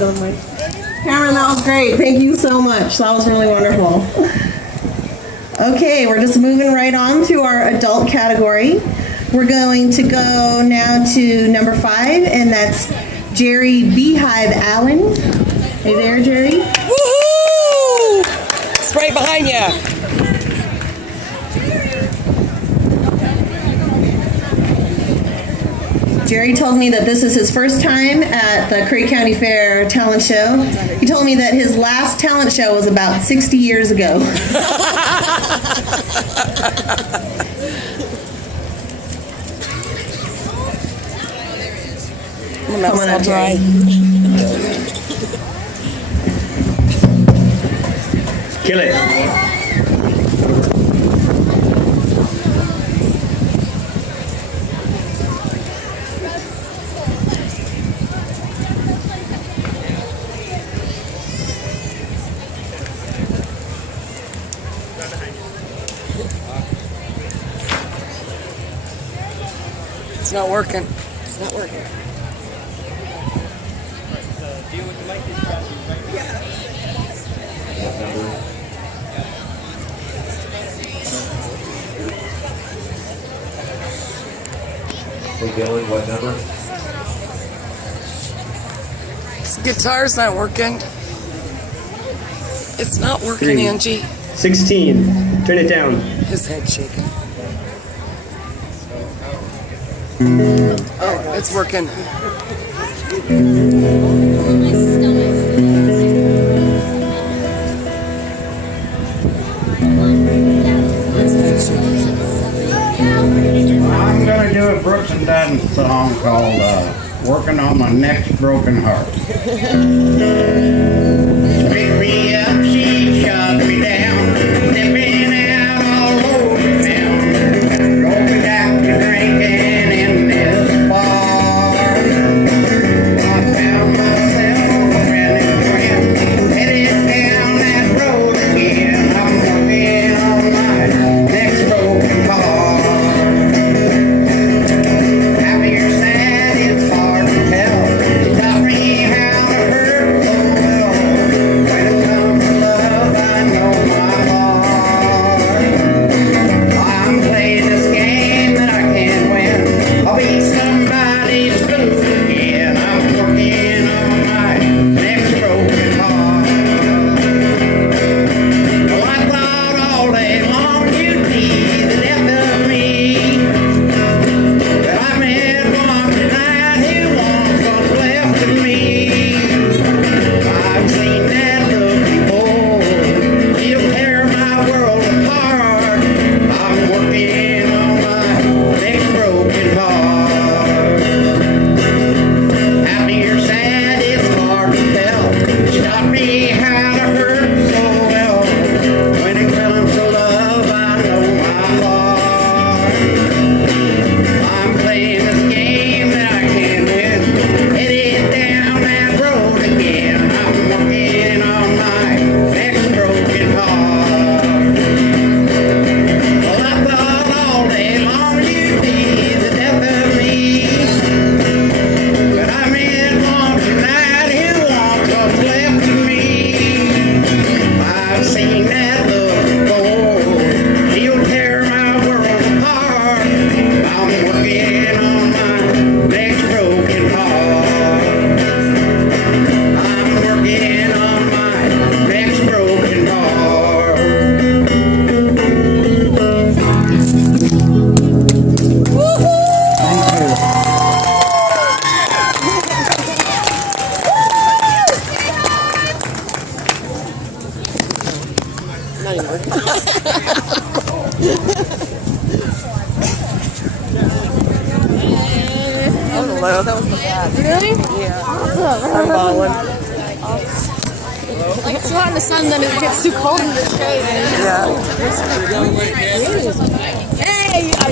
Cameron, that was great. Thank you so much. That was really wonderful. Okay, we're just moving right on to our adult category. We're going to go now to number 5, and that's Jerry Beehive Allen. Hey there, Jerry. Woohoo! It's right behind you. Jerry told me that this is his first time at the Curry County Fair talent show. He told me that his last talent show was about 60 years ago. Come on up, dry. Kill it. It's not working. It's not working. Hey Dylan, what number? This guitar's not working. It's not working, 3. Angie. 16. Turn it down. His head's shaking. Oh, it's working. I'm going to do a Brooks and Dunn song called Working on My Next Broken Heart. Pick me up, she shot me down, stepping out all over town, drove me back to drinking in this bar. I found myself a brand new friend, headed down that road again. I'm working on my next broken heart. Happy or sad, it's hard to tell. She taught me how to hurt so well. When it comes to love, I know my heart. I'm playing this game that I can win. I'll be somebody's fool again. I'm working on my next broken heart. Well, I thought all day long you'd be the death of me. But I met one tonight who wants what's left of me. I've seen that look before. He'll tear my world apart. I'm working on my next broken heart. Happy or sad, it's hard to tell. She taught me how to hurt so well. When it comes to love, I know my heart. I'm playing this game that I can win. Headed down that road again. I'm working on my next broken heart. Well, I thought all day long you'd be the death of me. But I met one tonight who wants what's left of me. I've seen that look before. He'll tear my world apart. I'm working on my next broken heart. I'm working on my next broken heart. Not even working. That was low. That was bad. Really? Yeah. Awesome. I'm balling. Like it's hot in the sun, then it gets too cold in the shade. Yeah. Hey, I